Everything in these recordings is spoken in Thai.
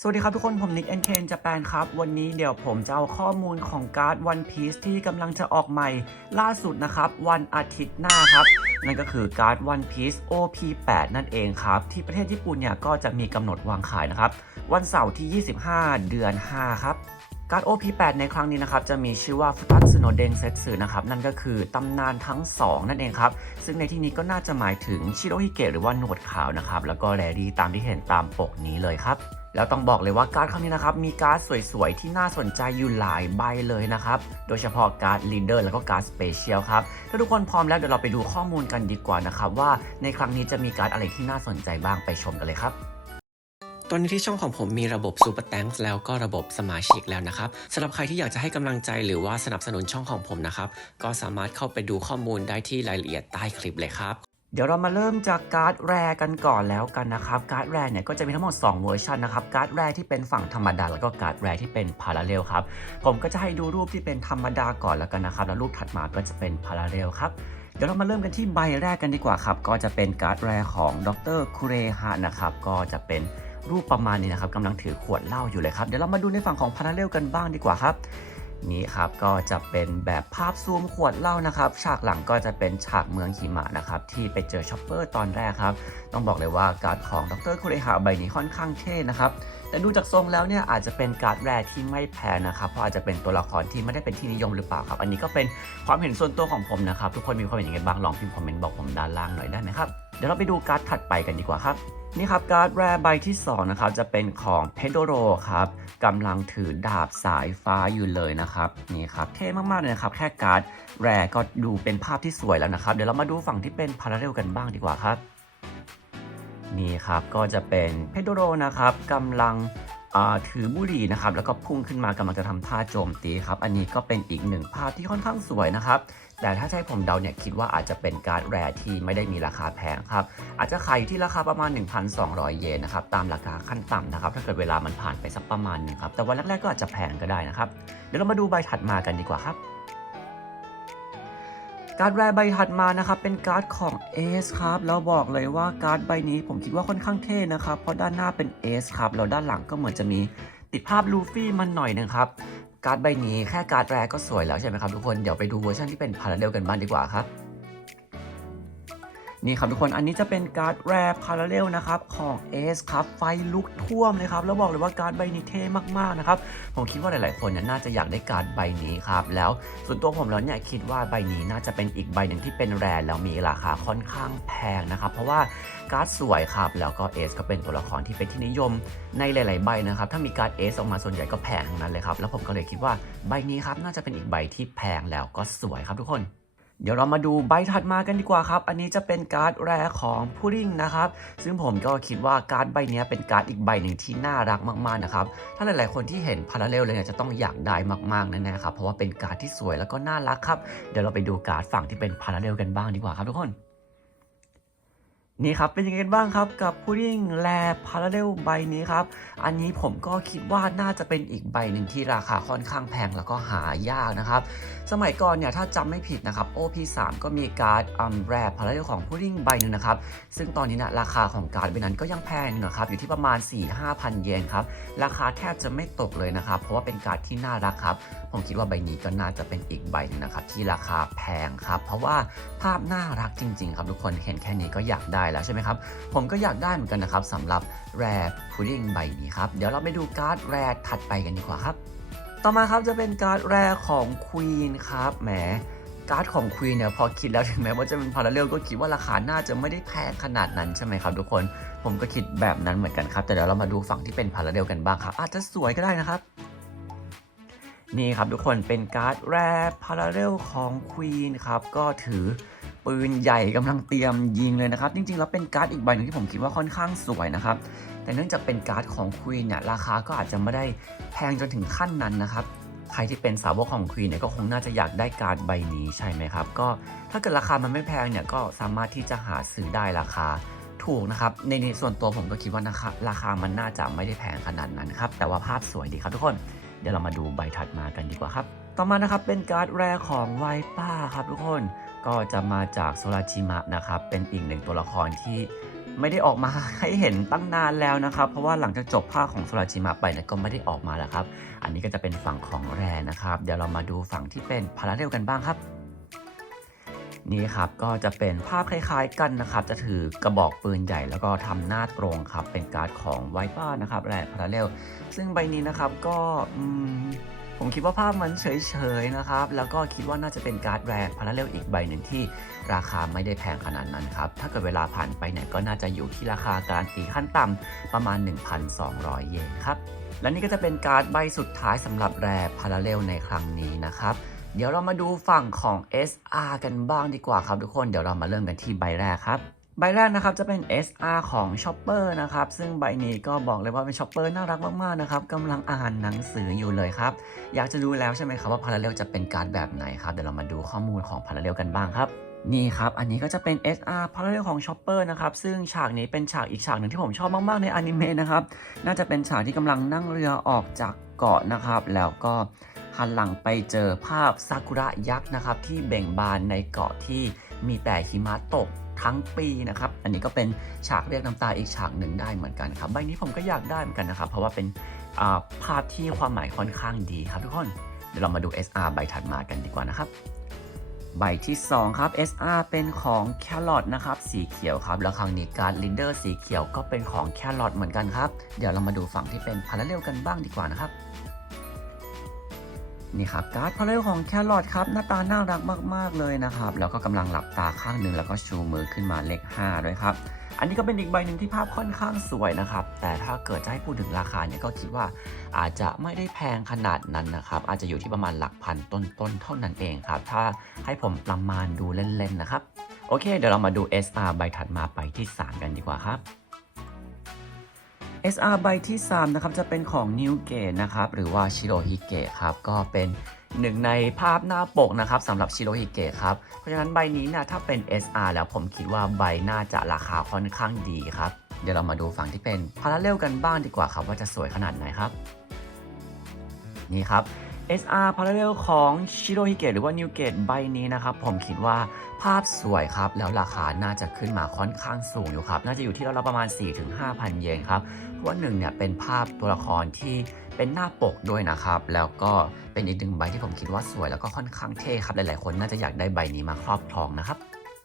สวัสดีครับทุกคน ผมนิกเอ็นเคนจะแปนครับ วันนี้เดี๋ยวผมจะเอาข้อมูลของการ์ด One Piece ที่กำลังจะออกใหม่ล่าสุดนะครับ วันอาทิตย์หน้าครับ นั่นก็คือการ์ด One Piece OP8 นั่นเองครับ ที่ประเทศญี่ปุ่นเนี่ยก็จะมีกำหนดวางขายนะครับ วันเสาร์ที่ 25 เดือน 5 ครับการ์ด OP8 ในครั้งนี้นะครับจะมีชื่อว่าฟุตัสึโนเดงเซตสึนะครับนั่นก็คือตำนานทั้ง 2 นั่นเองครับ ซึ่งในที่นี้ก็น่าจะหมายถึงชิโรฮิเกะหรือว่าหนวดขาวนะครับแล้วก็แรดี้ตามที่เห็นตามปกนี้เลยครับ แล้วต้องบอกเลยว่าการ์ดครั้งนี้นะครับมีการ์ดสวยๆ ที่น่าสนใจอยู่หลายใบเลยนะครับ โดยเฉพาะการ์ดลีดเดอร์แล้วก็การ์ดสเปเชียลครับ ถ้าทุกคนพร้อมแล้วเดี๋ยวเราไปดูข้อมูลกันดีกว่านะครับว่าในครั้งนี้จะมีการ์ดอะไรที่น่าสนใจบ้างไปชมกันเลยครับตอนนี้ที่ช่องของผมมีระบบ Super Thanks แล้วก็ระบบสมาชิกแล้วนะครับสำหรับใครที่อยากจะให้กำลังใจหรือว่าสนับสนุนช่องของผมนะครับ ก็สามารถเข้าไปดูข้อมูลได้ที่รายละเอียดใต้คลิปเลยครับ เดี๋ยวเรามาเริ่มจากการ์ดแรกันก่อนแล้วกันนะครับการ์ดแรเนี่ยก็จะมีทั้งหมด 2 เวอร์ชันนะครับการ์ดแรที่เป็นฝั่งธรรมดาแล้วก็การ์ดแรที่เป็นพาราเรลครับผมก็จะให้ดูรูปที่เป็นธรรมดาก่อนแล้วกันนะครับแล้วรูปถัดมาก็จะเป็นพาราเรลครับเดี๋ยวเรามาเริ่มกันที่ใบแรกกันดีกว่าครับก็จะเป็นการ์ดแรของดรคุเรฮะนะครับก็จะเป็นรูปประมาณนี้นะครับกำลังถือขวดเหล้าอยู่เลยครับเดี๋ยวเรามาดูในฝั่งของพาราเรลกันบ้างดีกว่าครับ นี่ครับก็จะเป็นแบบภาพซูมขวดเหล้านะครับฉากหลังก็จะเป็นฉากเมืองหิมะนะครับที่ไปเจอชอปเปอร์ตอนแรกครับต้องบอกเลยว่าการ์ดของดรคุเรฮะใบนี้ค่อนข้างเท่นะครับแต่ดูจากทรงแล้วเนี่ยอาจจะเป็นการ์ดแรที่ไม่แพงนะครับเพราะอาจจะเป็นตัวละครที่ไม่ได้เป็นที่นิยมหรือเปล่าครับอันนี้ก็เป็นความเห็นส่วนตัวของผมนะครับทุกคนมีความเห็นยังไงบ้างลองพิมพ์คอมเมนต์บอกผมด้านล่างหน่อยได้ไหมครับเดี๋ยวเราไปดูการ์ดถัดไปกันดีกว่าครับ นี่ครับการ์ดแรใบที่2นะครับจะเป็นของเพโดโรครับกำลังถือดาบสายฟ้าอยู่เลยนะครับนี่ครับเท่มากๆเลยนะครับแค่การ์ดแรก็ดูเป็นภาพที่สวยแล้วนะครับ เดี๋ยวเรามาดูฝั่งที่เป็นพาราเรลกันบ้างดีกว่าครับนี่ครับก็จะเป็นเพโดโรนะครับกำลัง ถือบุหรี่นะครับแล้วก็พุ่งขึ้นมากำลังจะทำท่าโจมตีครับอันนี้ก็เป็นอีกหนึ่งภาพที่ค่อนข้างสวยนะครับแต่ถ้าใช้ผมเดาเนี่ยคิดว่าอาจจะเป็นการแรที่ไม่ได้มีราคาแพงครับอาจจะขายอยู่ที่ราคาประมาณ 1,200 เยนนะครับตามราคาขั้นต่ำนะครับถ้าเกิดเวลามันผ่านไปสักประมาณนึงครับแต่วันแรกๆก็อาจจะแพงก็ได้นะครับเดี๋ยวเรามาดูใบถัดมากันดีกว่าครับ การ์ดแรใบถัดมานะครับเป็นการ์ดของ S ครับเราบอกเลยว่าการ์ดใบนี้ผมคิดว่าค่อนข้างเท่นะครับเพราะด้านหน้าเป็น S ครับแล้วด้านหลังก็เหมือนจะมีติดภาพลูฟี่มันหน่อยนึงครับการ์ดใบนี้แค่การ์ดแรกก็สวยแล้วใช่ไหมครับทุกคนเดี๋ยวไปดูเวอร์ชันที่เป็นพาราเรลกันบ้างดีกว่าครับ นี่ครับทุกคนอันนี้จะเป็นการ์ดแรพาราเรลนะครับของ S ครับไฟลุกท่วมเลยครับแล้วบอกเลยว่าการ์ดใบนี้เท่มากๆนะครับผมคิดว่าหลายๆคนเนี่ยน่าจะอยากได้การ์ดใบนี้ครับแล้วส่วนตัวผมแล้วเนี่ยคิดว่าใบนี้น่าจะเป็นอีกใบหนึ่งที่เป็นแรแล้วมีราคาค่อนข้างแพงนะครับเพราะว่าการ์ดสวยครับแล้วก็ S ก็เป็นตัวละครที่เป็นที่นิยมในหลาย ๆ ใบนะครับถ้ามีการ์ด S ออกมาส่วนใหญ่ก็แพงทั้งนั้นเลยครับแล้วผมก็เลยคิดว่าใบนี้ครับน่าจะเป็นอีกใบที่แพงแล้วก็สวยครับทุกคน เดี๋ยวเรามาดูใบถัดมากันดีกว่าครับ อันนี้จะเป็นการ์ดแรของพุดดิ้งนะครับ ซึ่งผมก็คิดว่าการ์ดใบนี้เป็นการ์ดอีกใบหนึ่งที่น่ารักมากๆนะครับ ถ้าหลายๆคนที่เห็นพาราเรลเลยเนี่ยจะต้องอยากได้มากๆแน่ๆครับ เพราะว่าเป็นการ์ดที่สวยแล้วก็น่ารักครับ เดี๋ยวเราไปดูการ์ดฝั่งที่เป็นพาราเรลกันบ้างดีกว่าครับทุกคน นี่ครับเป็นยังไงบ้างครับกับพุดดิ้งแลพาราเรลใบนี้ครับ อันนี้ผมก็คิดว่าน่าจะเป็นอีกใบหนึ่งที่ราคาค่อนข้างแพงแล้วก็หายากนะครับ สมัยก่อนเนี่ยถ้าจำไม่ผิดนะครับ OP3 ก็มีการ์ดอัมแรพาราเรลของพุดดิ้งใบหนึ่งนะครับ ซึ่งตอนนี้นะราคาของการ์ดใบนั้นก็ยังแพงอยู่นะครับอยู่ที่ประมาณ 4-5พันเยนครับ ราคาแทบจะไม่ตกเลยนะครับ เพราะว่าเป็นการ์ดที่น่ารักครับ ผมคิดว่าใบนี้ก็น่าจะเป็นอีกใบหนึงนะครับที่ราคาแพงครับ เพราะว่าภาพน่ารักจริง ๆ ครับทุกคนเห็นแค่นี้ก็อยากได้แล้วใช่ไหมครับ ผมก็อยากได้เหมือนกันนะครับสำหรับแรพุดดิ้งใบนี้ครับ เดี๋ยวเราไปดูการ์ดแรถัดไปกันดีกว่าครับ ต่อมาครับจะเป็นการ์ดแรของควีนครับแหมการ์ดของควีนเนี่ยพอคิดแล้วถึงแม้ว่าจะเป็นพาราเรลก็คิดว่าราคาน่าจะไม่ได้แพงขนาดนั้นใช่ไหมครับทุกคนผมก็คิดแบบนั้นเหมือนกันครับ แต่เดี๋ยวเรามาดูฝั่งที่เป็นพาราเรลกันบ้างครับ อาจจะสวยก็ได้นะครับ นี่ครับทุกคนเป็นการ์ดแรพาราเรลของควีนครับ ก็ถือ ปืนใหญ่กำลังเตรียมยิงเลยนะครับ จริงๆ แล้วเป็นการ์ดอีกใบหนึ่งที่ผมคิดว่าค่อนข้างสวยนะครับ แต่เนื่องจากเป็นการ์ดของควีนเนี่ยราคาก็อาจจะไม่ได้แพงจนถึงขั้นนั้นนะครับใครที่เป็นสาวกของควีนเนี่ยก็คงน่าจะอยากได้การ์ดใบนี้ใช่ไหมครับ ก็ถ้าเกิดราคามันไม่แพงเนี่ยก็สามารถที่จะหาซื้อได้ราคาถูกนะครับในในส่วนตัวผมก็คิดว่าราคาราคามันน่าจะไม่ได้แพงขนาดนั้นครับแต่ว่าภาพสวยดีครับทุกคนเดี๋ยวเรามาดูใบถัดมากันดีกว่าครับ ต่อมานะครับเป็นการ์ดแรของไวป้าครับทุกคน ก็จะมาจากโซราจิมะนะครับ เป็นอีกหนึ่งตัวละครที่ไม่ได้ออกมาให้เห็นตั้งนานแล้วนะครับ เพราะว่าหลังจากจบภาคของโซราจิมะไปเนี่ยก็ไม่ได้ออกมาแล้วครับ อันนี้ก็จะเป็นฝั่งของแรนะครับ เดี๋ยวเรามาดูฝั่งที่เป็นพาราเรลกันบ้างครับ นี่ครับก็จะเป็นภาพคล้ายๆกันนะครับ จะถือกระบอกปืนใหญ่แล้วก็ทำหน้าตรงครับ เป็นการ์ดของไวป้านะครับและพาราเรลซึ่งใบนี้นะครับก็อืม ผมคิดว่าภาพมันเฉยๆนะครับ แล้วก็คิดว่าน่าจะเป็นการ์ดแรกพาราเรลอีกใบหนึ่งที่ราคาไม่ได้แพงขนาดนั้นครับ ถ้าเกิดเวลาผ่านไปเนี่ยก็น่าจะอยู่ที่ราคาการันตีขั้นต่ำประมาณ 1,200 เยนครับ และนี่ก็จะเป็นการ์ดใบสุดท้ายสำหรับแรพาราเรลในครั้งนี้นะครับเดี๋ยวเรามาดูฝั่งของ SR กันบ้างดีกว่าครับทุกคน เดี๋ยวเรามาเริ่มกันที่ใบแรกครับ ใบแรกนะครับจะเป็น SR ของ Chopper นะครับซึ่งใบนี้ก็บอกเลยว่าเป็น Chopper น่ารักมากๆนะครับกำลังอ่านหนังสืออยู่เลยครับ อยากจะรู้แล้วใช่ไหมครับว่า Parallel จะเป็นการ์ดแบบไหนครับเดี๋ยวเรามาดูข้อมูลของ Parallel กันบ้างครับนี่ครับ อันนี้ก็จะเป็น SR Parallel ของ Chopper นะครับ ซึ่งฉากนี้เป็นฉากอีกฉากหนึ่งที่ผมชอบมากๆในอนิเมะนะครับ น่าจะเป็นฉากที่กำลังนั่งเรือออกจากเกาะนะครับ แล้วก็หันหลังไปเจอภาพซากุระยักษ์นะครับ ที่เบ่งบานในเกาะที่มีแต่หิมะตก ทั้งปีนะครับ อันนี้ก็เป็นฉากเรียกน้ำตาอีกฉากหนึ่งได้เหมือนกันครับ ใบนี้ผมก็อยากได้เหมือนกันนะครับ เพราะว่าเป็นาภาพที่ความหมายค่อนข้างดีครับทุกคน เดี๋ยวเรามาดู SR ใบถัดมากันดีกว่านะครับ ใบที่ 2 ครับ SR เป็นของแครอทนะครับ สีเขียวครับ แล้วครั้งนี้การ์ดลินเดอร์สีเขียวก็เป็นของแครอทเหมือนกันครับ เดี๋ยวเรามาดูฝั่งที่เป็นพาราเรลกันบ้างดีกว่านะครับ นี่ครับการ์ดพาเรลของแครอทครับหน้าตาน่ารักมากๆเลยนะครับ แล้วก็กำลังหลับตาข้างหนึ่งแล้วก็ชูมือขึ้นมาเลข5ด้วยครับอันนี้ก็เป็นอีกใบหนึ่งที่ภาพค่อนข้างสวยนะครับ แต่ถ้าเกิดจะให้พูดถึงราคาเนี่ยก็คิดว่าอาจจะไม่ได้แพงขนาดนั้นนะครับ อาจจะอยู่ที่ประมาณหลักพันต้นๆเท่านั้นเองครับ ถ้าให้ผมประมาณดูเล่นๆนะครับ โอเค เดี๋ยวเรามาดู SR ใบถัดมาไปที่ 3 กันดีกว่าครับ SR ใบที่ 3 นะครับ จะเป็นของนิวเกตนะครับ หรือว่าชิโรฮิเกะครับ ก็เป็นหนึ่งในภาพหน้าปกนะครับสำหรับชิโรฮิเกะครับ เพราะฉะนั้นใบนี้นะถ้าเป็น SR แล้วผมคิดว่าใบน่าจะราคาค่อนข้างดีครับ เดี๋ยวเรามาดูฝั่งที่เป็นพาราเรลกันบ้างดีกว่าครับ ว่าจะสวยขนาดไหนครับ นี่ครับ SR Parallel ของชิโรฮิเกะหรือว่านิวเกตใบนี้นะครับ ผมคิดว่าภาพสวยครับ แล้วราคาน่าจะขึ้นมาค่อนข้างสูงอยู่ครับ น่าจะอยู่ที่ราวๆประมาณ 4-5,000 เยนครับ เพราะว่าหนึ่งเนี่ยเป็นภาพตัวละครที่เป็นหน้าปกด้วยนะครับ แล้วก็เป็นอีกหนึ่งใบที่ผมคิดว่าสวยแล้วก็ค่อนข้างเท่ครับ หลายๆ คนน่าจะอยากได้ใบนี้มาครอบครองนะครับ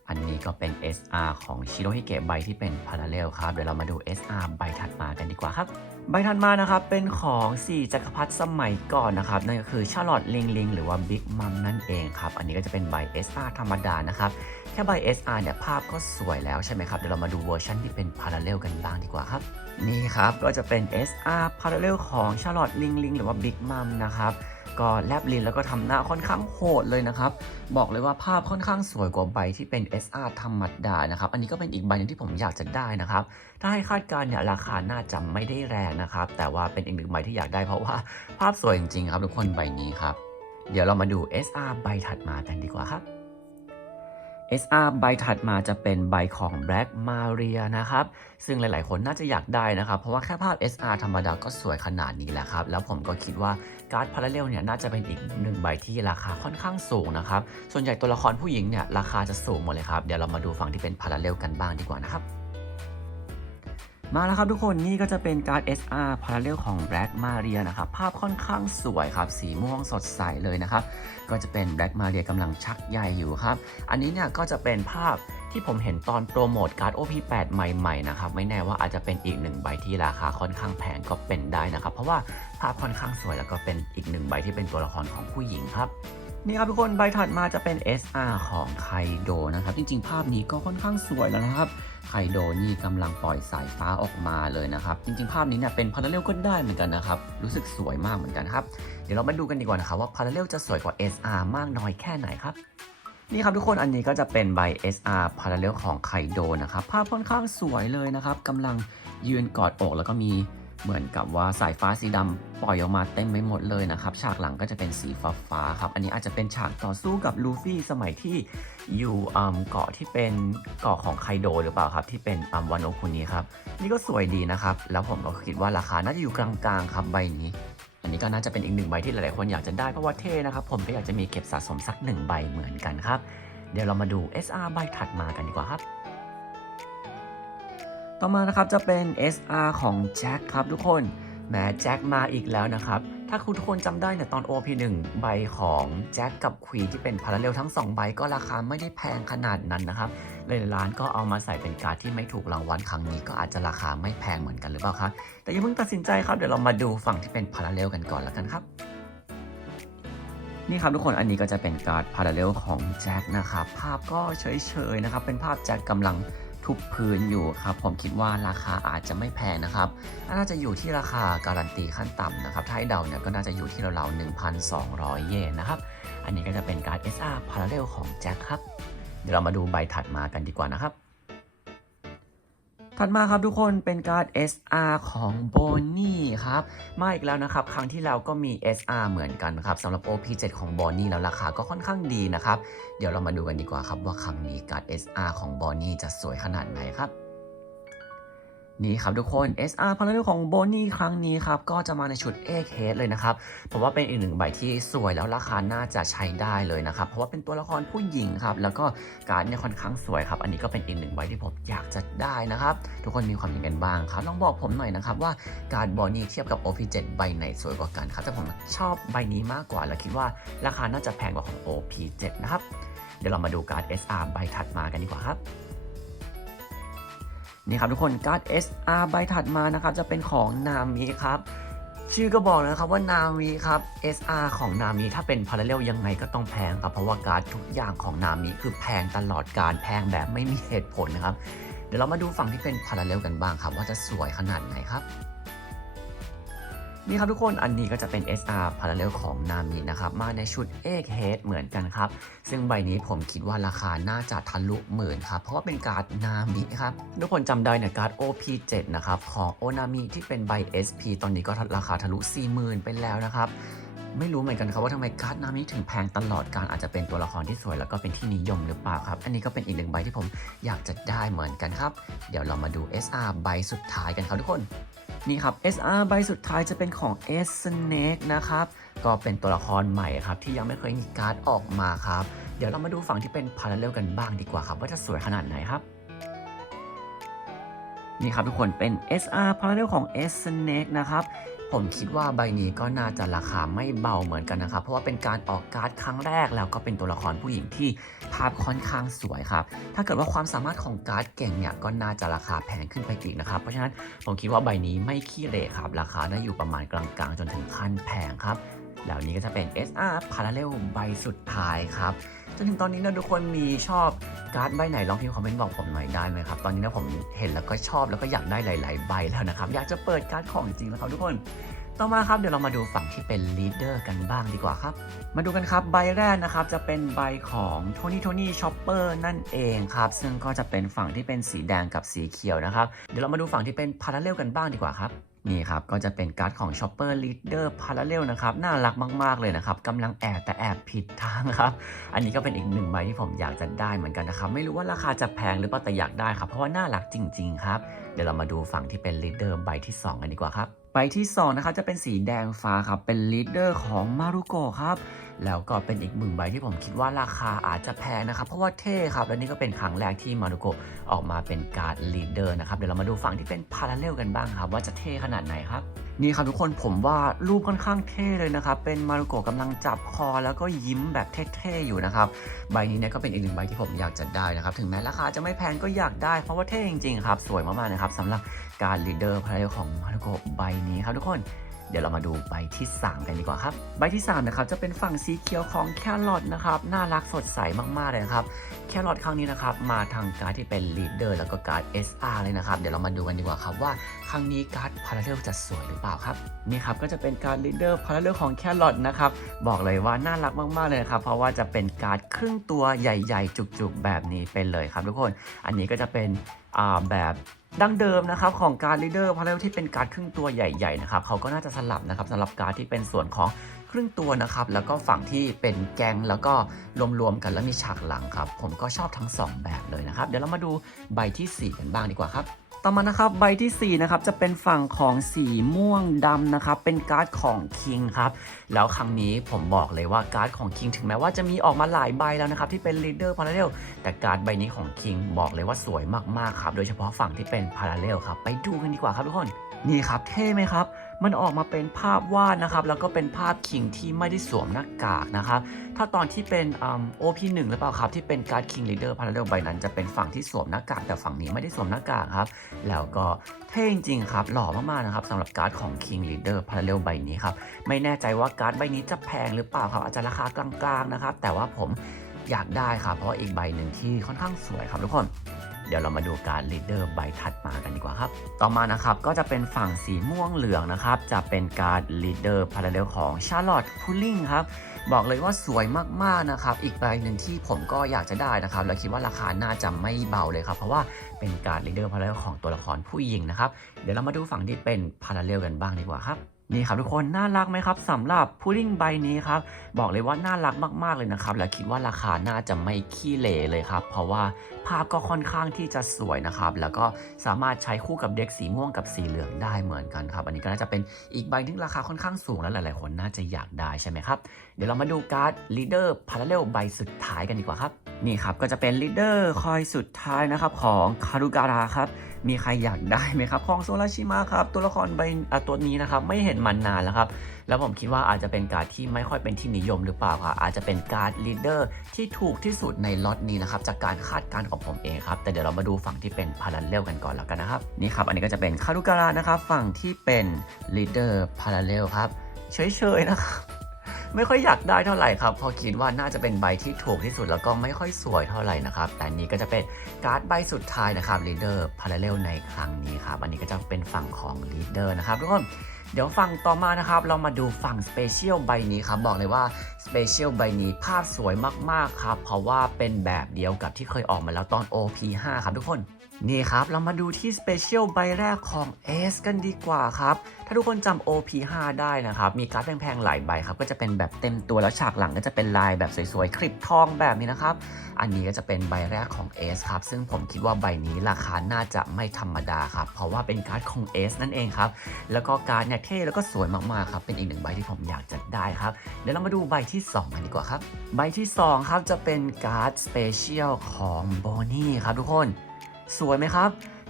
อันนี้ก็เป็น SR ของชิโรฮิเกะใบที่เป็น Parallel ครับ เดี๋ยวเรามาดู SR ใบถัดมากันดีกว่าครับ ใบถัดมานะครับเป็นของ4จักรพรรดิสมัยก่อนนะครับนั่นก็คือชาร์ลอตลิงลิงหรือว่าบิ๊กมัมนั่นเองครับ อันนี้ก็จะเป็นใบ SR ธรรมดานะครับ แค่ใบ SR เนี่ยภาพก็สวยแล้วใช่ไหมครับ เดี๋ยวเรามาดูเวอร์ชันที่เป็นพา ralel กันบ้างดีกว่าครับ นี่ครับก็จะเป็น SR Parallel ของชาร์ลอตลิงลิงหรือว่าบิ๊กมัมนะครับ ก็แลบลิ้นแล้วก็ทำหน้าค่อนข้างโหดเลยนะครับ บอกเลยว่าภาพค่อนข้างสวยกว่าใบที่เป็น SR ธรรมดานะครับ อันนี้ก็เป็นอีกใบหนึงที่ผมอยากจะได้นะครับ ถ้าให้คาดการณ์เนี่ยราคาน่าจะไม่ได้แรงนะครับ แต่ว่าเป็นอีกหนึ่งใบที่อยากได้เพราะว่าภาพสวยจริงๆครับทุกคนใบนี้ครับ เดี๋ยวเรามาดู SR ใบถัดมากันดีกว่าครับ SR ใบถัดมาจะเป็นใบของ Black Maria นะครับ ซึ่งหลาย ๆ คนน่าจะอยากได้นะครับ เพราะว่าแค่ภาพ SR ธรรมดาก็สวยขนาดนี้แล้วครับ แล้วผมก็คิดว่าการ์ดพาราเรลเนี่ยน่าจะเป็นอีกหนึ่งใบที่ราคาค่อนข้างสูงนะครับ ส่วนใหญ่ตัวละครผู้หญิงเนี่ยราคาจะสูงหมดเลยครับ เดี๋ยวเรามาดูฝั่งที่เป็นพาราเรลกันบ้างดีกว่านะครับ มาแล้วครับทุกคนนี่ก็จะเป็นการ์ด SR Parallel ของ Black Maria นะครับ ภาพค่อนข้างสวยครับ สีม่วงสดใสเลยนะครับ ก็จะเป็น Black Maria กำลังชักใยอยู่ครับ อันนี้เนี่ยก็จะเป็นภาพที่ผมเห็นตอนโปรโมทการ์ด OP8 ใหม่ๆนะครับ ไม่แน่ว่าอาจจะเป็นอีกหนึ่งใบที่ราคาค่อนข้างแพงก็เป็นได้นะครับ เพราะว่าภาพค่อนข้างสวยแล้วก็เป็นอีกหนึ่งใบที่เป็นตัวละครของผู้หญิงครับ นี่ครับทุกคนใบถัดมาจะเป็น SR ของไคโดนะครับ จริงๆ ภาพนี้ก็ค่อนข้างสวยแล้วนะครับไคโดนี่กำลังปล่อยสายฟ้าออกมาเลยนะครับ จริงๆ ภาพนี้เนี่ยเป็นพาราเรลก็ได้เหมือนกันนะครับ รู้สึกสวยมากเหมือนกันครับ เดี๋ยวเรามาดูกันดีกว่านะครับว่าพาราเรลจะสวยกว่า SR มากน้อยแค่ไหนครับนี่ครับทุกคนอันนี้ก็จะเป็นใบ SR Parallel ของไคโดนะครับ ภาพค่อนข้างสวยเลยนะครับกำลังยืนกอดอกแล้วก็มี เหมือนกับว่าสายฟ้าสีดำปล่อยออกมาเต็มไปหมดเลยนะครับ ฉากหลังก็จะเป็นสีฟ้าฟ้าครับ อันนี้อาจจะเป็นฉากต่อสู้กับลูฟี่สมัยที่อยู่เกาะที่เป็นเกาะของไคโดหรือเปล่าครับ ที่เป็นอืมวานโอคุนี้ครับ นี่ก็สวยดีนะครับ แล้วผมก็คิดว่าราคาน่าจะอยู่กลางๆครับใบนี้ อันนี้ก็น่าจะเป็นอีกหนึ่งใบที่หลายๆคนอยากจะได้เพราะว่าเท่นะครับ ผมก็อยากจะมีเก็บสะสมสักหนึ่งใบเหมือนกันครับ เดี๋ยวเรามาดู SR ใบถัดมากันดีกว่าครับ ต่อมานะครับจะเป็น SR ของแจ็คครับทุกคนแหมแจ็คมาอีกแล้วนะครับ ถ้าคุณทุกคนจำได้เนี่ยตอน OP1 ใบของแจ็คกับควีที่เป็นพาราเรลทั้ง 2 ใบก็ราคาไม่ได้แพงขนาดนั้นนะครับหลายร้านก็เอามาใส่เป็นการดที่ไม่ถูกรางวัลครั้งนี้ก็อาจจะราคาไม่แพงเหมือนกันหรือเปล่าครับ แต่ย่าเพิ่งตัดสินใจครับเดี๋ยวเรามาดูฝั่งที่เป็นพาราเรลกันก่อนแล้วกันครับนี่ครับทุกคนอันนี้ก็จะเป็นการ์ดพาราเรลของแจ็คนะครับภาพก็เฉยๆนะครับเป็นภาพแจ็คกำลัง ทุบพื้นอยู่ครับ ผมคิดว่าราคาอาจจะไม่แพงนะครับ น่าจะอยู่ที่ราคาการันตีขั้นต่ำนะครับถ้าให้เดาเนี่ยก็น่าจะอยู่ที่ราวๆ1,200 เยนนะครับ อันนี้ก็จะเป็นการ์ด SR พาราเรลของแจ็คครับ เดี๋ยวเรามาดูใบถัดมากันดีกว่านะครับ ถัดมาครับทุกคนเป็นการ์ด SR ของโบนี่ครับ มาอีกแล้วนะครับ ครั้งที่แล้วก็มี SR เหมือนกันครับสำหรับ OP7 ของบอนนี่แล้วราคาก็ค่อนข้างดีนะครับ เดี๋ยวเรามาดูกันดีกว่าครับว่าครั้งนี้การ์ด SR ของบอนนี่จะสวยขนาดไหนครับ นี่ครับทุกคน SR พาราเรลของโบนี่ครั้งนี้ครับ ก็จะมาในชุดเอเฮดเลยนะครับผมว่าเป็นอีกหนึ่งใบที่สวยแล้วราคาน่าจะใช้ได้เลยนะครับ เพราะว่าเป็นตัวละครผู้หญิงครับ แล้วก็การ์ดเนี่ยค่อนข้างสวยครับ อันนี้ก็เป็นอีกหนึ่งใบที่ผมอยากจะได้นะครับ ทุกคนมีความเห็นกันบ้างครับ ลองบอกผมหน่อยนะครับว่าการ์ดบอนี่เทียบกับ OP7 ใบไหนสวยกว่ากันครับ แต่ผมชอบใบนี้มากกว่า และคิดว่าราคาน่าจะแพงกว่าของ OP7 นะครับ เดี๋ยวเรามาดูการ์ด SR ใบถัดมากันดีกว่าครับ นี่ครับทุกคนการ์ด SR ใบถัดมานะครับจะเป็นของนามิครับ ชื่อก็บอกนะครับว่านามิครับ SR ของนามิถ้าเป็นพาราเรลยังไงก็ต้องแพงครับ เพราะว่าการ์ดทุกอย่างของนามิคือแพงตลอดการแพงแบบไม่มีเหตุผลนะครับ เดี๋ยวเรามาดูฝั่งที่เป็นพาราเรลกันบ้างครับ ว่าจะสวยขนาดไหนครับ นี่ครับทุกคนอันนี้ก็จะเป็น SR พาราเรลของนามินะครับ มาในชุดเอกเฮดเหมือนกันครับ ซึ่งใบนี้ผมคิดว่าราคาน่าจะทะลุหมื่นครับ เพราะว่าเป็นการ์ดนามิครับ ทุกคนจำได้เนี่ยการ์ด OP7 นะครับ ของโอนามิที่เป็นใบ SP ตอนนี้ก็ราคาทะลุ 40,000 ไปแล้วนะครับไม่รู้เหมือนกันครับว่าทำไมการ์ดนามิถึงแพงตลอดการอาจจะเป็นตัวละครที่สวยแล้วก็เป็นที่นิยมหรือเปล่าครับ อันนี้ก็เป็นอีกหนึ่งใบที่ผมอยากจะได้เหมือนกันครับ เดี๋ยวเรามาดู SR ใบสุดท้ายกันครับทุกคน นี่ครับ SR ใบสุดท้ายจะเป็นของ S Snake นะครับก็เป็นตัวละครใหม่ครับที่ยังไม่เคยมีการ์ดออกมาครับ เดี๋ยวเรามาดูฝั่งที่เป็นพาราเรลกันบ้างดีกว่าครับ ว่าจะสวยขนาดไหนครับ นี่ครับทุกคนเป็น SR พาราเรลของ S Snake นะครับ ผมคิดว่าใบนี้ก็น่าจะราคาไม่เบาเหมือนกันนะครับ เพราะว่าเป็นการออกการ์ดครั้งแรกแล้วก็เป็นตัวละครผู้หญิงที่ภาพค่อนข้างสวยครับ ถ้าเกิดว่าความสามารถของการ์ดเก่งเนี่ยก็น่าจะราคาแพงขึ้นไปอีกนะครับ เพราะฉะนั้นผมคิดว่าใบนี้ไม่ขี้เหร่ครับ ราคาได้อยู่ประมาณกลางๆ จนถึงขั้นแพงครับแล้วนี้ก็จะเป็น SR Parallel ใบสุดท้ายครับ จนถึงตอนนี้นะทุกคนมีชอบการ์ดใบไหนลองพิมพ์คอมเมนต์บอกผมหน่อยได้ไหมครับ ตอนนี้นะผมเห็นแล้วก็ชอบแล้วก็อยากได้หลาย ๆ ใบแล้วนะครับ อยากจะเปิดการ์ดของจริงแล้วครับทุกคน ต่อมาครับเดี๋ยวเรามาดูฝั่งที่เป็นลีดเดอร์กันบ้างดีกว่าครับ มาดูกันครับใบแรกนะครับจะเป็นใบของโทนี่โทนี่ช็อปเปอร์นั่นเองครับ ซึ่งก็จะเป็นฝั่งที่เป็นสีแดงกับสีเขียวนะครับ เดี๋ยวเรามาดูฝั่งที่เป็นพาราเรลกันบ้างดีกว่าครับ นี่ครับก็จะเป็นการ์ดของ Shopper Leader Parallel นะครับน่ารักมาก ๆ เลยนะครับกำลังแอบแต่แอบผิดทางครับ อันนี้ก็เป็นอีกหนึ่งใบที่ผมอยากจะได้เหมือนกันนะครับ ไม่รู้ว่าราคาจะแพงหรือเปล่าแต่อยากได้ครับ เพราะว่าน่ารักจริง ๆ ครับ เดี๋ยวเรามาดูฝั่งที่เป็น Leader ใบที่ 2 กันดีกว่าครับ ใบที่2นะครับจะเป็นสีแดงฟ้าครับ เป็นลีดเดอร์ของมารุโกครับ แล้วก็เป็นอีกหนึ่งใบที่ผมคิดว่าราคาอาจจะแพงนะครับ เพราะว่าเท่ครับ และนี่ก็เป็นครั้งแรกที่มารุโกออกมาเป็นการ์ดลีดเดอร์นะครับ เดี๋ยวเรามาดูฝั่งที่เป็นพาราเลลกันบ้างครับ ว่าจะเท่ขนาดไหนครับ นี่ครับทุกคนผมว่ารูปค่อนข้างเท่เลยนะครับ เป็นมารุโกะกำลังจับคอแล้วก็ยิ้มแบบเท่ๆอยู่นะครับ ใบนี้เนี่ยก็เป็นอีกหนึ่งใบที่ผมอยากจะได้นะครับ ถึงแม้ราคาจะไม่แพงก็อยากได้เพราะว่าเท่จริงๆครับ สวยมากๆนะครับสำหรับการลีดเดอร์พาราเรของมารุโกะใบนี้ครับทุกคน เดี๋ยวเรามาดูใบที่ 3 กันดีกว่าครับ ใบที่3นะครับจะเป็นฝั่งสีเขียวของแครอทนะครับน่ารักสดใสมากๆเลยนะครับแครอทครั้งนี้นะครับมาทางการ์ดที่เป็นลีดเดอร์แล้วก็การ์ด SR เลยนะครับเดี๋ยวเรามาดูกันดีกว่าครับว่าครั้งนี้การ์ดพาราเรลจะสวยหรือเปล่าครับนี่ครับก็จะเป็นการ์ดลีดเดอร์พาราเรลของแครอทนะครับบอกเลยว่าน่ารักมากๆเลยนะครับเพราะว่าจะเป็นการ์ดครึ่งตัวใหญ่ ๆ จุกๆแบบนี้เป็นเลยครับทุกคน อันนี้ก็จะเป็นแบบ ดั้งเดิมนะครับของการลีเดอร์พาราเรลที่เป็นการครึ่งตัวใหญ่ๆนะครับเขาก็น่าจะสลับนะครับสำหรับการที่เป็นส่วนของครึ่งตัวนะครับแล้วก็ฝั่งที่เป็นแกงแล้วก็รวมๆกันแล้วมีฉากหลังครับ ผมก็ชอบทั้ง 2 แบบเลยนะครับ เดี๋ยวเรามาดูใบทีสี่4 กันบ้างดีกว่าครับ ต่อมานะครับใบทีสี่ 4 นะครับ จะเป็นฝั่งของสีม่วงดำนะครับ เป็นการ์ดของคิงครับ แล้วครั้งนี้ผมบอกเลยว่าการ์ดของคิงถึงแม้ว่าจะมีออกมาหลายใบแล้วนะครับ ที่เป็นลีดเดอร์พาราเรลแต่การ์ดใบนี้ของคิงบอกเลยว่าสวยมากๆครับ โดยเฉพาะฝั่งที่เป็นพาราเรลครับ ไปดูกันดีกว่าครับทุกคน นี่ครับเท่ไหมครับ มันออกมาเป็นภาพวาดนะครับ แล้วก็เป็นภาพคิงที่ไม่ได้สวมหน้ากากนะครับ ถ้าตอนที่เป็นโอืม OP1 หรือเปล่าครับ ที่เป็นการ์ด King Leader Parallel ใบนั้นจะเป็นฝั่งที่สวมหน้ากากแต่ฝั่งนี้ไม่ได้สวมหน้ากากครับ แล้วก็เท่จริงๆครับ หล่อมากๆนะครับสำหรับการ์ดของ King Leader Parallel ใบนี้ครับ ไม่แน่ใจว่าการ์ดใบนี้จะแพงหรือเปล่าครับ อาจจะราคากลางๆนะครับ แต่ว่าผมอยากได้ครับ เพราะอีกใบหนึ่งที่ค่อนข้างสวยครับทุกคน ดี๋ยวเรามาดูการ leader ใบถัดมากันดีกว่าครับ ต่อมานะครับก็จะเป็นฝั่งสีม่วงเหลืองนะครับ จะเป็นการ leader parallel ของ Charlotte Pulling ครับบอกเลยว่าสวยมากๆนะครับ อีกใบหนึ่งที่ผมก็อยากจะได้นะครับ และคิดว่าราคาน่าจะไม่เบาเลยครับ เพราะว่าเป็นการ leader parallel ของตัวละครผู้หญิงนะครับ เดี๋ยวเรามาดูฝั่งที่เป็น parallel กันบ้างดีกว่าครับ นี่ครับทุกคนน่ารักไหมครับสำหรับพุดดิ้งใบนี้ครับบอกเลยว่าน่ารักมากๆเลยนะครับและคิดว่าราคาน่าจะไม่ขี้เหร่เลยครับเพราะว่าภาพก็ค่อนข้างที่จะสวยนะครับแล้วก็สามารถใช้คู่กับเด็กสีม่วงกับสีเหลืองได้เหมือนกันครับอันนี้ก็น่าจะเป็นอีกใบที่ราคาค่อนข้างสูงและหลาย ๆ คนน่าจะอยากได้ใช่ไหมครับเดี๋ยวเรามาดูการ์ด leader parallel ใบสุดท้ายกันดีกว่าครับนี่ครับก็จะเป็น leader คอยสุดท้ายนะครับของคารุการาครับ มีใครอยากได้ไหมครับของโซราชิมะครับ ตัวละครใบอะตัวนี้นะครับไม่เห็นมันนานแล้วครับ แล้วผมคิดว่าอาจจะเป็นการ์ดที่ไม่ค่อยเป็นที่นิยมหรือเปล่าครับอาจจะเป็นการ์ดลีดเดอร์ที่ถูกที่สุดในล็อตนี้นะครับจากการคาดการณ์ของผมเองครับแต่เดี๋ยวเรามาดูฝั่งที่เป็นพาราเลลกันก่อนแล้วกันนะครับนี่ครับอันนี้ก็จะเป็นคารุการานะครับฝั่งที่เป็นลีดเดอร์พาราเลลครับเฉยๆนะครับ ไม่ค่อยอยากได้เท่าไหร่ครับเพราะคิดว่าน่าจะเป็นใบที่ถูกที่สุดแล้วก็ไม่ค่อยสวยเท่าไหร่นะครับ แต่นี้ก็จะเป็นการ์ดใบสุดท้ายนะครับ Leader Parallel ในครั้งนี้ครับ อันนี้ก็จะเป็นฝั่งของ Leader นะครับทุกคนเดี๋ยวฝั่งต่อมานะครับ เรามาดูฝั่ง Special ใบนี้ครับ บอกเลยว่า Special ใบนี้ภาพสวยมาก ๆ ครับ เพราะว่าเป็นแบบเดียวกับที่เคยออกมาแล้วตอน OP5 ครับทุกคน นี่ครับ เรามาดูที่ Special ใบแรกของ S กันดีกว่าครับ ถ้าทุกคนจำ OP5 ได้นะครับ มีการ์ดแพงๆ หลายใบครับ ก็จะเป็นแบบเต็มตัวแล้วฉากหลังก็จะเป็นลายแบบสวยๆ คลิปทองแบบนี้นะครับ อันนี้ก็จะเป็นใบแรกของ S ครับ ซึ่งผมคิดว่าใบนี้ราคาน่าจะไม่ธรรมดาครับ เพราะว่าเป็นการ์ดของ S นั่นเองครับ แล้วก็การ์ดเนี่ยเท่แล้วก็สวยมากๆ ครับ เป็นอีกหนึ่งใบที่ผมอยากจะได้ครับ เดี๋ยวเรามาดูใบที่ 2 กันดีกว่าครับ ใบที่ 2 ครับจะเป็นการ์ดสเปเชียลของโบนี่ครับทุกคน สวยไหมครับ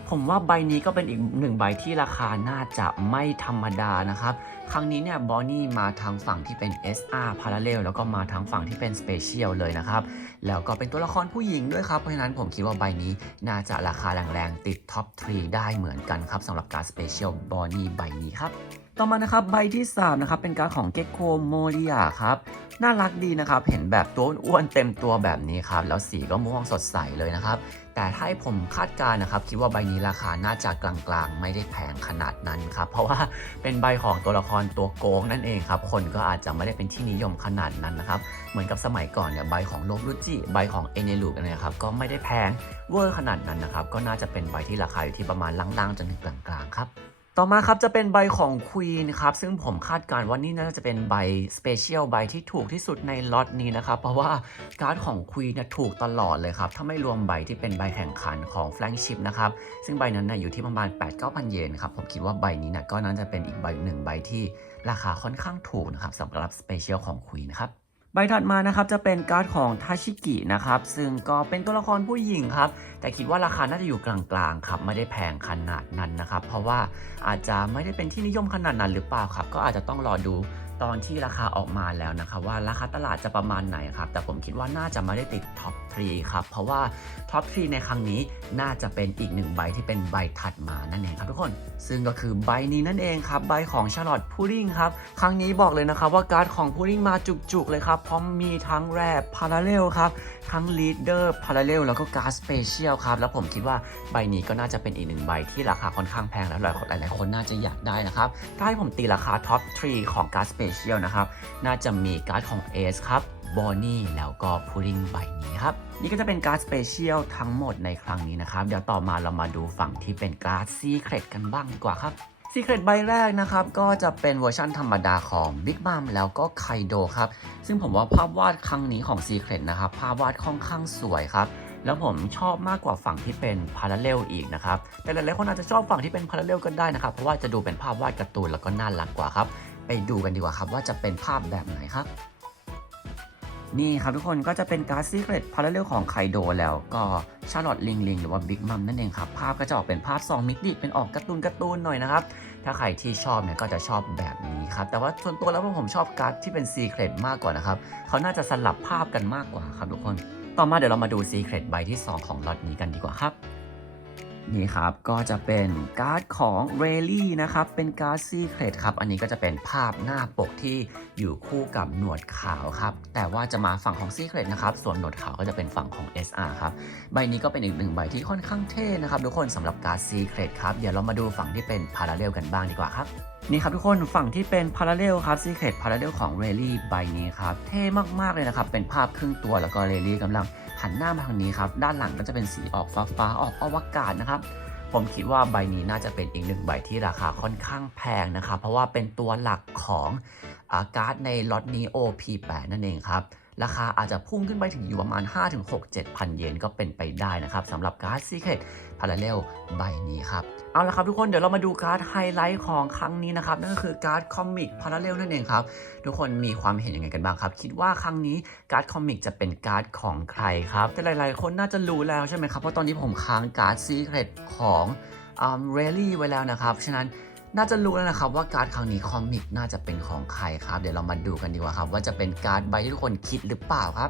ผมว่าใบนี้ก็เป็นอีกหนึ่งใบที่ราคาน่าจะไม่ธรรมดานะครับ ครั้งนี้เนี่ยบอนนี่มาทางฝั่งที่เป็น SR Parallel แล้วก็มาทางฝั่งที่เป็น Special เลยนะครับ แล้วก็เป็นตัวละครผู้หญิงด้วยครับ เพราะฉะนั้นผมคิดว่าใบนี้น่าจะราคาแรงๆ ติดท็อป 3 ได้เหมือนกันครับสำหรับการ Special b o n n i e ใบนี้ครับต่อมานะครับใบที่ 3 นะครับ เป็นการของ Gecko Moria ครับ น่ารักดีนะครับ เห็นแบบตัวอ้วนเต็มตัวแบบนี้ครับ แล้วสีก็ม่วงสดใสเลยนะครับ แต่ถ้าให้ผมคาดการนะครับคิดว่าใบนี้ราคาน่าจะกลางๆ ไม่ได้แพงขนาดนั้นครับเพราะว่าเป็นใบของตัวละครตัวโกงนั่นเองครับคนก็อาจจะไม่ได้เป็นที่นิยมขนาดนั้นนะครับเหมือนกับสมัยก่อนเนี่ยใบของโลรุจิใบของเอเนลูกนะครับก็ไม่ได้แพงเวอร์ขนาดนั้นนะครับก็น่าจะเป็นใบที่ราคาอยู่ที่ประมาณล่างๆจนถึงกลางๆครับ ต่อมาครับจะเป็นใบของ Queen ครับซึ่งผมคาดการณ์ว่านี่น่าจะเป็นใบ Special ใบที่ถูกที่สุดในล็อตนี้นะครับ เพราะว่าการ์ดของ Queen เนี่ยถูกตลอดเลยครับ ถ้าไม่รวมใบที่เป็นใบแข่งขันของ Flagship นะครับ ซึ่งใบนั้นนะอยู่ที่ประมาณ 8-9,000 เยนครับ ผมคิดว่าใบนี้นะก็น่าจะเป็นอีกใบหนึ่งใบที่ราคาค่อนข้างถูกนะครับสำหรับ Special ของ Queen นครับ ใบถัดมานะครับจะเป็นการ์ดของทาชิกินะครับซึ่งก็เป็นตัวละครผู้หญิงครับแต่คิดว่าราคาน่าจะอยู่กลางๆครับไม่ได้แพงขนาดนั้นนะครับเพราะว่าอาจจะไม่ได้เป็นที่นิยมขนาดนั้นหรือเปล่าครับก็อาจจะต้องรอดู ตอนที่ราคาออกมาแล้วนะครับว่าราคาตลาดจะประมาณไหนครับแต่ผมคิดว่าน่าจะไม่ได้ติดท็อป3ครับเพราะว่าท็อป3ในครั้งนี้น่าจะเป็นอีกหนึ่งใบที่เป็นใบถัดมานั่นเองครับทุกคน ซึ่งก็คือใบนี้นั่นเองครับใบของชาร์ลอตพูดิงครับครั้งนี้บอกเลยนะครับว่าการ์ดของพูดิงมาจุกๆเลยครับพราะมีทั้งแรบพาราเลลครับทั้งลีดเดอร์พาราเลลแล้วก็การ์ดสเปเชียลครับแล้วผมคิดว่าใบนี้ก็น่าจะเป็นอีกหนึ่งใบที่ราคาค่อนข้างแพงแล้วหลายหลายๆคนน่าจะอยากได้นะครับถ้าให้ผมตีราคาท็อป3ของการ์ดสเปเชียลนะครับ น่าจะมีการ์ดของเอสครับบอนนี่แล้วก็พูดิงใบนี้ครับ นี่ก็จะเป็นการ์ดสเปเชียลทั้งหมดในครั้งนี้นะครับ เดี๋ยวต่อมาเรามาดูฝั่งที่เป็นการ์ดซีเครตกันบ้างดีกว่าครับซีเครตใบแรกนะครับ ก็จะเป็นเวอร์ชันธรรมดาของ Big m ัมแล้วก็ไคโดครับ ซึ่งผมว่าภาพวาดครั้งนี้ของ Secret นะครับ ภาพวาดค่อนข้างสวยครับ แล้วผมชอบมากกว่าฝั่งที่เป็นพาราเรลอีกนะครับ แต่หลายๆคนอาจจะชอบฝั่งที่เป็นพาราเรลก็ได้นะครับ เพราะว่าจะดูเป็นภาพวาดการ์ตูนแล้วก็น่ารักกว่าครับ ไปดูกันดีกว่าครับว่าจะเป็นภาพแบบไหนครับ นี่ครับทุกคนก็จะเป็นการ์ดซีเครตพาราเรลของไคโดแล้วก็ชาร์ลอตลิงลิงหรือว่าบิ๊กมัมนั่นเองครับ ภาพก็จะออกเป็นภาพ2มิติเป็นออกการ์ตูนการ์ตูนหน่อยนะครับ ถ้าใครที่ชอบเนี่ยก็จะชอบแบบนี้ครับ แต่ว่าส่วนตัวแล้วผมชอบการ์ดที่เป็นซีเครตมากกว่านะครับเขาน่าจะสลับภาพกันมากกว่าครับทุกคน ต่อมาเดี๋ยวเรามาดูซีเครตใบที่ 2 ของล็อตนี้กันดีกว่าครับ นี่ครับ ก็จะเป็นการ์ดของเรลลี่นะครับ เป็นการ์ดซีเครตครับ อันนี้ก็จะเป็นภาพหน้าปกที่อยู่คู่กับหนวดขาวครับ แต่ว่าจะมาฝั่งของซีเครตนะครับ ส่วนหนวดขาวก็จะเป็นฝั่งของ SR ครับ ใบนี้ก็เป็นอีกหนึ่งใบที่ค่อนข้างเท่นะครับ ทุกคนสำหรับการ์ดซีเครตครับ เดี๋ยวเรามาดูฝั่งที่เป็นพาราเรลกันบ้างดีกว่าครับนี่ครับทุกคนฝั่งที่เป็นพาราเรลครับซีเครตพาราเรลของเรลลี่ใบนี้ครับ เท่มากๆเลยนะครับ เป็นภาพครึ่งตัวแล้วก็เรลลี่กำลัง หันหน้ามาทางนี้ครับ ด้านหลังก็จะเป็นสีออกฟ้าๆออกอวกาศนะครับ ผมคิดว่าใบนี้น่าจะเป็นอีกหนึ่งใบที่ราคาค่อนข้างแพงนะครับ เพราะว่าเป็นตัวหลักของ การ์ดในล็อตนี้ OP8 นั่นเองครับ ราคาอาจจะพุ่งขึ้นไปถึงอยู่ประมาณ 5-6-7พันเยนก็เป็นไปได้นะครับสำหรับการ์ดซีเครตพาราเรลใบนี้ครับเอาละครับทุกคนเดี๋ยวเรามาดูการ์ดไฮไลท์ของครั้งนี้นะครับนั่นก็คือการ์ดคอมิกพาราเรลนั่นเองครับทุกคนมีความเห็นยังไงกันบ้างครับ คิดว่าครั้งนี้การ์ดคอมิกจะเป็นการ์ดของใครครับ แต่หลาย ๆ คนน่าจะรู้แล้วใช่ไหมครับเพราะตอนนี้ผมค้างการ์ดซีเครตของเรลลี่ไว้แล้วนะครับฉะนั้น น่าจะรู้แล้วนะครับว่าการ์ดครั้งนี้คอมิกน่าจะเป็นของใครครับ เดี๋ยวเรามาดูกันดีกว่าครับ ว่าจะเป็นการ์ดใบที่ทุกคนคิดหรือเปล่าครับ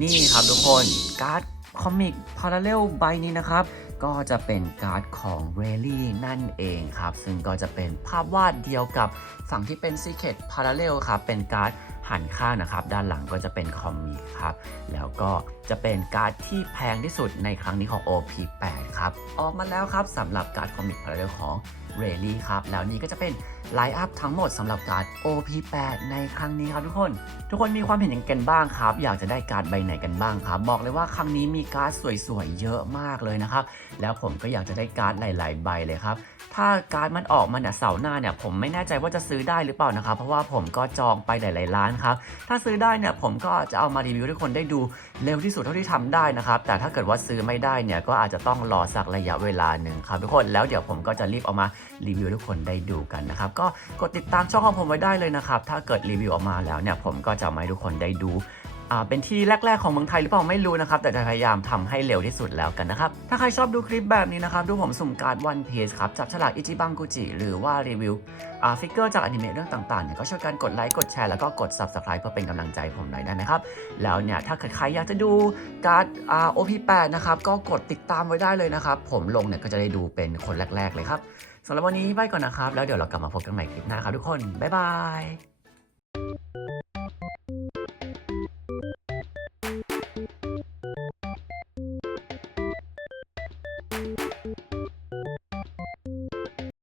นี่ครับทุกคนการ์ดคอมิกพาราเรลใบนี้นะครับ ก็จะเป็นการ์ดของเรลลี่นั่นเองครับ ซึ่งก็จะเป็นภาพวาดเดียวกับฝั่งที่เป็น Secret Parallel ครับเป็นการ์ด หันข้างนะครับ ด้านหลังก็จะเป็นคอมิกครับ แล้วก็จะเป็นการ์ดที่แพงที่สุดในครั้งนี้ของ OP8 ครับ ออกมาแล้วครับสำหรับการ์ดคอมมิกพาราเรลของเรลลี่ครับ แล้วนี่ก็จะเป็น ไลน์อัพทั้งหมดสำหรับการ์ด OP8 ในครั้งนี้ครับทุกคน ทุกคนมีความเห็นอย่างกันบ้างครับ อยากจะได้การ์ดใบไหนกันบ้างครับ บอกเลยว่าครั้งนี้มีการ์ดสวยๆ เยอะมากเลยนะครับ แล้วผมก็อยากจะได้การ์ดหลาย ๆ ใบเลยครับ ถ้าการ์ดมันออกมาเนี่ยเสาร์หน้าเนี่ยผมไม่แน่ใจว่าจะซื้อได้หรือเปล่านะครับ เพราะว่าผมก็จองไปหลายๆร้านครับ ถ้าซื้อได้เนี่ยผมก็จะเอามารีวิวให้ทุกคนได้ดูเร็วที่สุดเท่าที่ทำได้นะครับ แต่ถ้าเกิดว่าซื้อไม่ได้เนี่ยก็อาจจะต้องรอสักระยะเวลาหนึ่งครับทุกคน แล้วเดี๋ยวผมก็จะรีบเอามารีวิวทุกคนได้ดูกันนะครับก็กดติดตามช่องของผมไว้ได้เลยนะครับ ถ้าเกิดรีวิวออกมาแล้วเนี่ยผมก็จะมาให้ทุกคนได้ดูเป็นที่แรก ๆ ของเมืองไทยหรือเปล่าไม่รู้นะครับ แต่จะพยายามทำให้เร็วที่สุดแล้วกันนะครับ ถ้าใครชอบดูคลิปแบบนี้นะครับ ดูผมสุ่มการ์ดวันเพจครับ จับฉลากอิจิบังกุจิ หรือว่ารีวิวฟิกเกอร์จากอนิเมะเรื่องต่างๆเนี่ยก็ช่วยกันกดไลค์ กดแชร์ แล้วก็กด subscribe เพื่อเป็นกำลังใจผมหน่อยได้ไหมครับ แล้วเนี่ย ถ้าเกิดใครอยากจะดูการ์ดอ่า OP8 นะครับก็กดติดตามไว้ได้เลยนะครับผมลงเนี่ยก็จะได้ดูเป็นคนแรก ๆ เลยครับ สำหรับวันนี้ไปก่อนนะครับ แล้วเดี๋ยวเรากลับมาพบกันใหม่คลิปหน้าครับทุกคน บ๊ายบาย